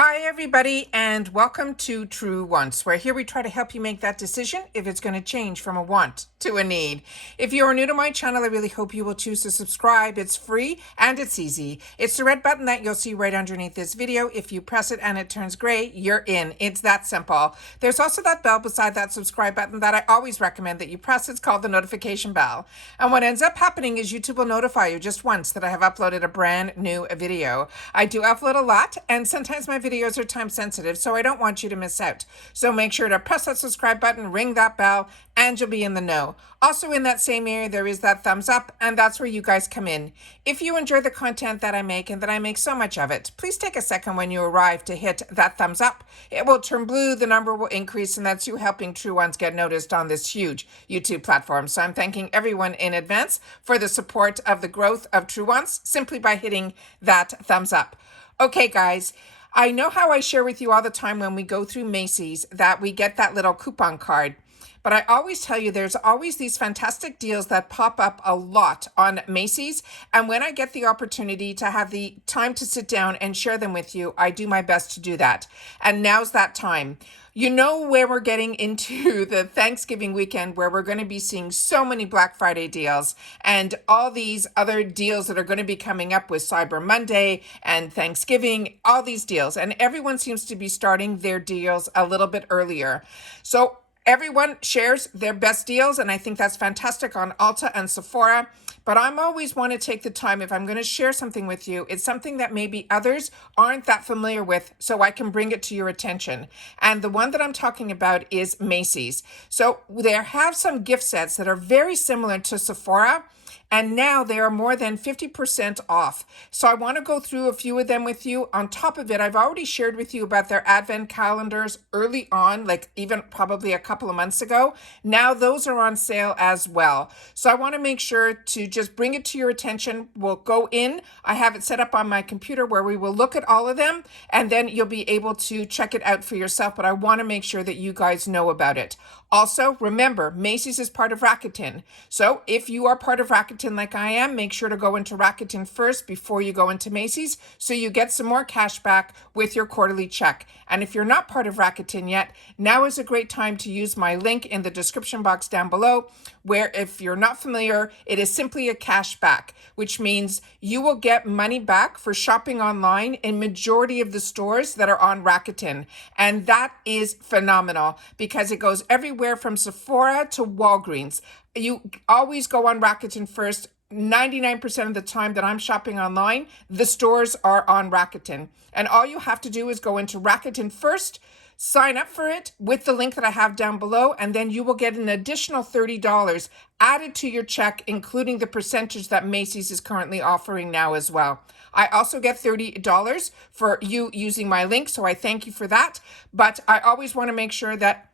Hi, everybody, and welcome to True Wants, where here we try to help you make that decision if it's going to change from a want to a need. If you are new to my channel, I really hope you will choose to subscribe. It's free and it's easy. It's the red button that you'll see right underneath this video. If you press it and it turns gray, you're in. It's that simple. There's also that bell beside that subscribe button that I always recommend that you press. It's called the notification bell. And what ends up happening is YouTube will notify you just once that I have uploaded a brand new video. I do upload a lot, and sometimes my videos are time sensitive, so I don't want you to miss out. So make sure to press that subscribe button, ring that bell, and you'll be in the know. Also in that same area, there is that thumbs up, and that's where you guys come in. If you enjoy the content that I make, and that I make so much of it, please take a second when you arrive to hit that thumbs up. It will turn blue, the number will increase, and that's you helping True Ones get noticed on this huge YouTube platform. So I'm thanking everyone in advance for the support of the growth of True Ones simply by hitting that thumbs up. Okay, guys. I know how I share with you all the time when we go through Macy's that we get that little coupon card. But I always tell you there's always these fantastic deals that pop up a lot on Macy's. And when I get the opportunity to have the time to sit down and share them with you, I do my best to do that. And now's that time. You know where we're getting into the Thanksgiving weekend, where we're going to be seeing so many Black Friday deals and all these other deals that are going to be coming up with Cyber Monday and Thanksgiving, all these deals. And everyone seems to be starting their deals a little bit earlier. So everyone shares their best deals, and I think that's fantastic on ULTA and Sephora. But I'm always want to take the time, if I'm going to share something with you, it's something that maybe others aren't that familiar with, so I can bring it to your attention. And the one that I'm talking about is Macy's. So they have some gift sets that are very similar to Sephora, and now they are more than 50% off. So I want to go through a few of them with you. On top of it, I've already shared with you about their advent calendars early on, like even probably a couple of months ago. Now those are on sale as well. So I want to make sure to just bring it to your attention. We'll go in. I have it set up on my computer where we will look at all of them, and then you'll be able to check it out for yourself. But I want to make sure that you guys know about it. Also, remember, Macy's is part of Rakuten. So if you are part of Rakuten like I am, make sure to go into Rakuten first before you go into Macy's, so you get some more cash back with your quarterly check. And if you're not part of Rakuten yet, now is a great time to use my link in the description box down below, where if you're not familiar, it is simply a cash back, which means you will get money back for shopping online in majority of the stores that are on Rakuten. And that is phenomenal because it goes everywhere from Sephora to Walgreens. You always go on Rakuten first. 99% of the time that I'm shopping online, the stores are on Rakuten. And all you have to do is go into Rakuten first, sign up for it with the link that I have down below, and then you will get an additional $30 added to your check, including the percentage that Macy's is currently offering now as well. I also get $30 for you using my link, so I thank you for that. But I always want to make sure that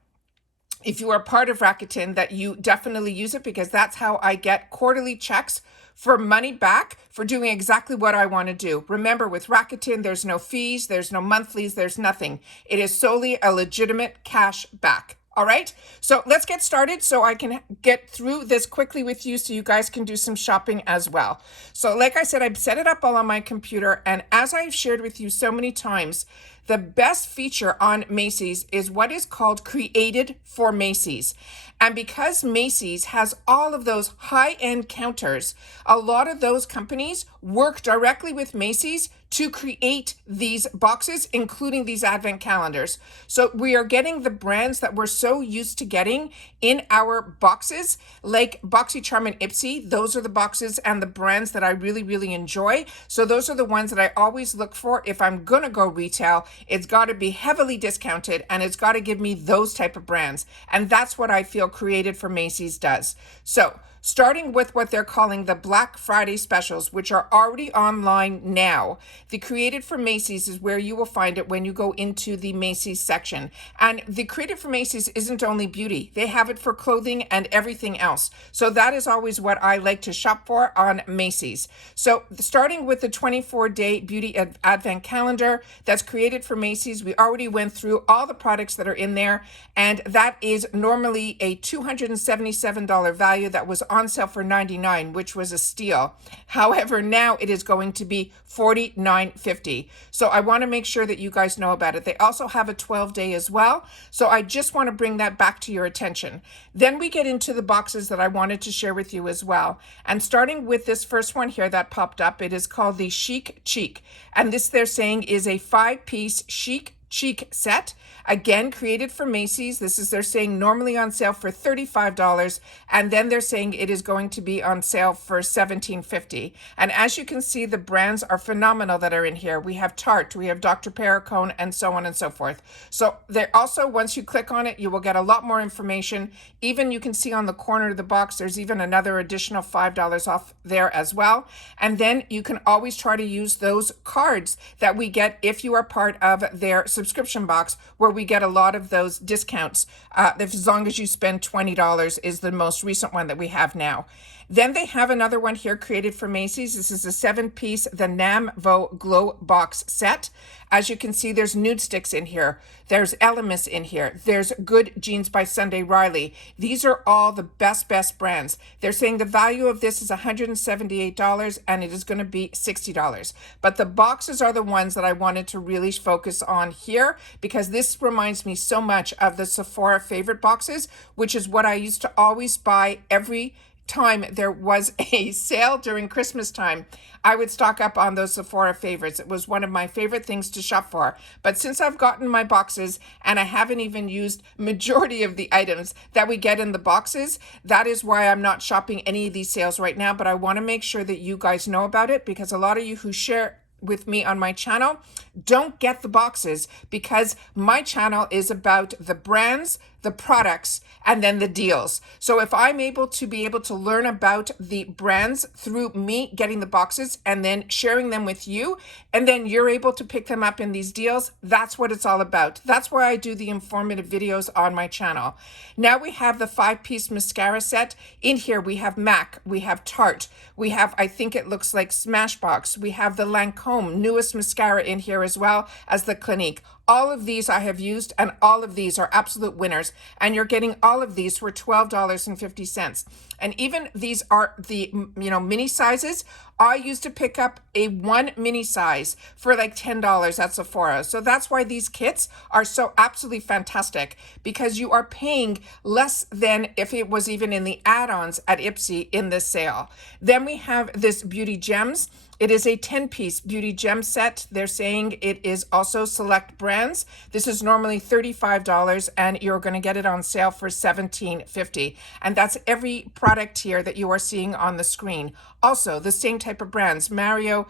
if you are part of Rakuten, that you definitely use it, because that's how I get quarterly checks for money back for doing exactly what I want to do. Remember, with Rakuten, there's no fees, there's no monthlies, there's nothing. It is solely a legitimate cash back. All right, so let's get started so I can get through this quickly with you so you guys can do some shopping as well. So like I said, I've set it up all on my computer, and as I've shared with you so many times, the best feature on Macy's is what is called Created for Macy's. And because Macy's has all of those high-end counters, a lot of those companies work directly with Macy's to create these boxes, including these advent calendars. So we are getting the brands that we're so used to getting in our boxes, like BoxyCharm and Ipsy. Those are the boxes and the brands that I really, really enjoy. So those are the ones that I always look for. If I'm gonna go retail, it's gotta be heavily discounted, and it's gotta give me those type of brands. And that's what I feel Created for Macy's does. So starting with what they're calling the Black Friday specials, which are already online now. The Created for Macy's is where you will find it when you go into the Macy's section. And the Created for Macy's isn't only beauty. They have it for clothing and everything else. So that is always what I like to shop for on Macy's. So starting with the 24-day beauty advent calendar that's Created for Macy's, we already went through all the products that are in there. And that is normally a $277 value that was on sale for $99, which was a steal. However, now it is going to be $49.50. So I want to make sure that you guys know about it. They also have a 12-day as well. So I just want to bring that back to your attention. Then we get into the boxes that I wanted to share with you as well. And starting with this first one here that popped up, it is called the Chic Cheek. And this they're saying is a 5-piece Chic Cheek set, again created for Macy's. This is, they're saying, normally on sale for $35, and then they're saying it is going to be on sale for $17.50. And as you can see, the brands are phenomenal that are in here. We have Tarte, we have Dr. Perricone, and so on and so forth. So they're also, once you click on it, you will get a lot more information. Even you can see on the corner of the box, there's even another additional $5 off there as well. And then you can always try to use those cards that we get if you are part of their subscription box, where we get a lot of those discounts. As long as you spend $20 is the most recent one that we have now. Then they have another one here created for Macy's. This is a 7-piece, the Namvo Glow Box set. As you can see, there's Nude Sticks in here. There's Elemis in here. There's Good Jeans by Sunday Riley. These are all the best brands. They're saying the value of this is $178 and it is going to be $60. But the boxes are the ones that I wanted to really focus on here, because this reminds me so much of the Sephora favorite boxes, which is what I used to always buy every time there was a sale during Christmas time. I would stock up on those Sephora favorites. It was one of my favorite things to shop for. But since I've gotten my boxes and I haven't even used majority of the items that we get in the boxes, that is why I'm not shopping any of these sales right now. But I want to make sure that you guys know about it, because a lot of you who share with me on my channel don't get the boxes, because my channel is about the brands, the products, and then the deals. So if I'm able to learn about the brands through me getting the boxes and then sharing them with you, and then you're able to pick them up in these deals, that's what it's all about. That's why I do the informative videos on my channel. Now we have the 5-piece mascara set. In here we have MAC, we have Tarte, we have, I think it looks like Smashbox, we have the Lancome newest mascara in here as well as the Clinique. All of these I have used, and all of these are absolute winners. And you're getting all of these for $12.50. And even these are the, mini sizes. I used to pick up a 1 mini size for like $10 at Sephora. So that's why these kits are so absolutely fantastic, because you are paying less than if it was even in the add-ons at Ipsy in this sale. Then we have this Beauty Gems. It is a 10-piece beauty gem set. They're saying it is also select brands. This is normally $35 and you're going to get it on sale for $17.50. And that's every product here that you are seeing on the screen. Also, the same type of brands, Mario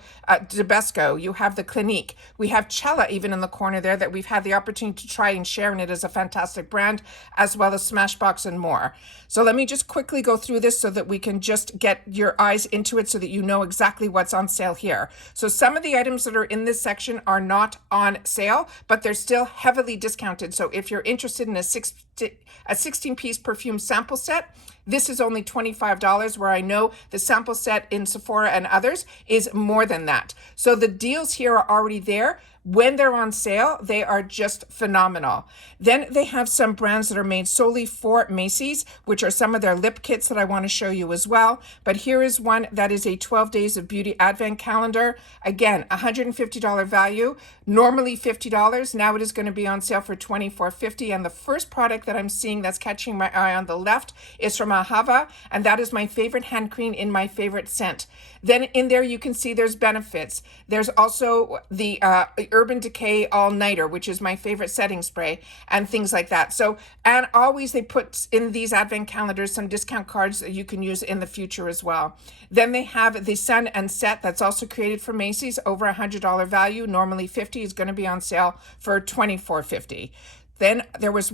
Tedesco, you have the Clinique. We have Cella even in the corner there that we've had the opportunity to try and share, and it is a fantastic brand, as well as Smashbox and more. So let me just quickly go through this so that we can just get your eyes into it so that you know exactly what's on sale here. So some of the items that are in this section are not on sale, but they're still heavily discounted. So if you're interested in a 16-piece perfume sample set, this is only $25, where I know the sample set in Sephora and others is more than that. So the deals here are already there. When they're on sale, they are just phenomenal. Then they have some brands that are made solely for Macy's, which are some of their lip kits that I want to show you as well. But here is one that is a 12 Days of Beauty Advent Calendar. Again, $150 value, normally $50. Now it is going to be on sale for $24.50. And the first product that I'm seeing that's catching my eye on the left is from Ahava, and that is my favorite hand cream in my favorite scent. Then in there you can see there's Benefits. There's also the Urban Decay All Nighter, which is my favorite setting spray, and things like that. So, and always they put in these advent calendars some discount cards that you can use in the future as well. Then they have the Sun and Set that's also created for Macy's, over $100 value, normally $50, is going to be on sale for $24.50. Then there was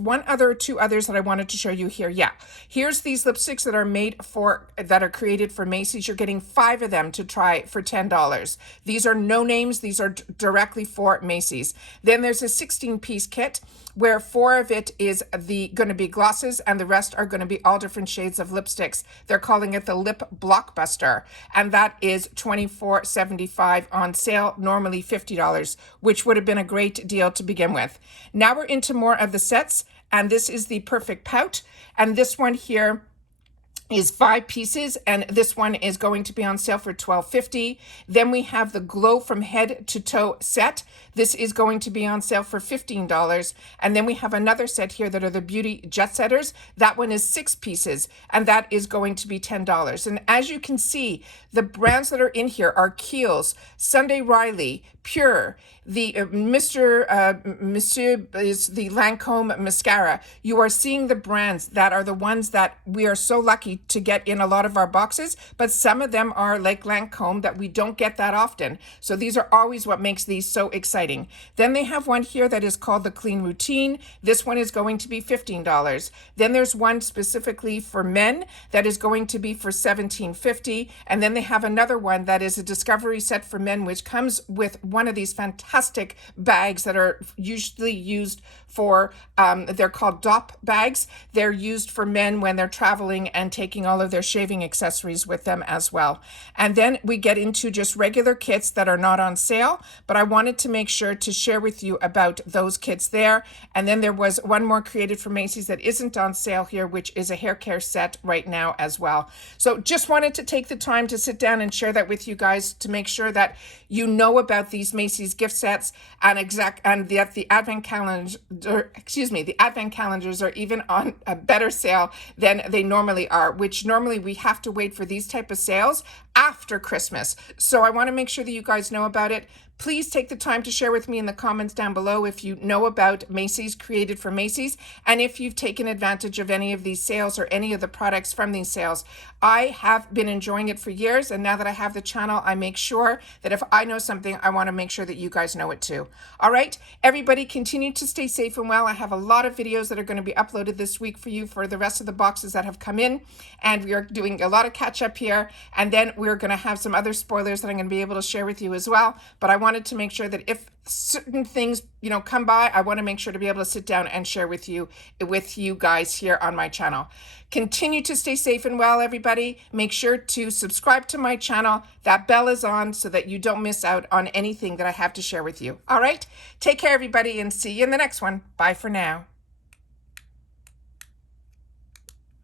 two others that I wanted to show you here. Yeah, here's these lipsticks that are created for Macy's. You're getting 5 of them to try for $10. These are no names. These are directly for Macy's. Then there's a 16-piece kit where 4 of it is going to be glosses and the rest are going to be all different shades of lipsticks. They're calling it the Lip Blockbuster, and that is $24.75 on sale, normally $50, which would have been a great deal to begin with. Now we're into more of the sets, and this is the Perfect Pout, and this one here is 5 pieces, and this one is going to be on sale for $12.50. Then we have the Glow from Head to Toe set. This is going to be on sale for $15. And then we have another set here that are the Beauty Jet Setters. That one is 6 pieces, and that is going to be $10. And as you can see, the brands that are in here are Kiehl's, Sunday Riley, Pure, the Monsieur is the Lancome mascara. You are seeing the brands that are the ones that we are so lucky to get in a lot of our boxes, but some of them are like Lancome that we don't get that often. So these are always what makes these so exciting. Then they have one here that is called the Clean Routine. This one is going to be $15. Then there's one specifically for men that is going to be for $17.50. And then they have another one that is a discovery set for men, which comes with one of these fantastic bags that are usually used for, they're called DOP bags. They're used for men when they're traveling and taking all of their shaving accessories with them as well. And then we get into just regular kits that are not on sale, but I wanted to make sure to share with you about those kits there. And then there was one more created for Macy's that isn't on sale here, which is a hair care set right now as well. So just wanted to take the time to sit down and share that with you guys to make sure that you know about these Macy's gift sets and that the advent calendars, the advent calendars are even on a better sale than they normally are, which normally we have to wait for these type of sales after Christmas. So I want to make sure that you guys know about it. Please take the time to share with me in the comments down below if you know about Macy's, created for Macy's, and if you've taken advantage of any of these sales or any of the products from these sales. I have been enjoying it for years, and now that I have the channel, I make sure that if I know something, I want to make sure that you guys know it too. All right, everybody continue to stay safe and well. I have a lot of videos that are going to be uploaded this week for you for the rest of the boxes that have come in, and we are doing a lot of catch up here, and then we're going to have some other spoilers that I'm going to be able to share with you as well. But I wanted to make sure that if certain things, come by, I want to make sure to be able to sit down and share with you guys here on my channel. Continue to stay safe and well, everybody. Make sure to subscribe to my channel. That bell is on so that you don't miss out on anything that I have to share with you. All right? Take care, everybody, and see you in the next one. Bye for now.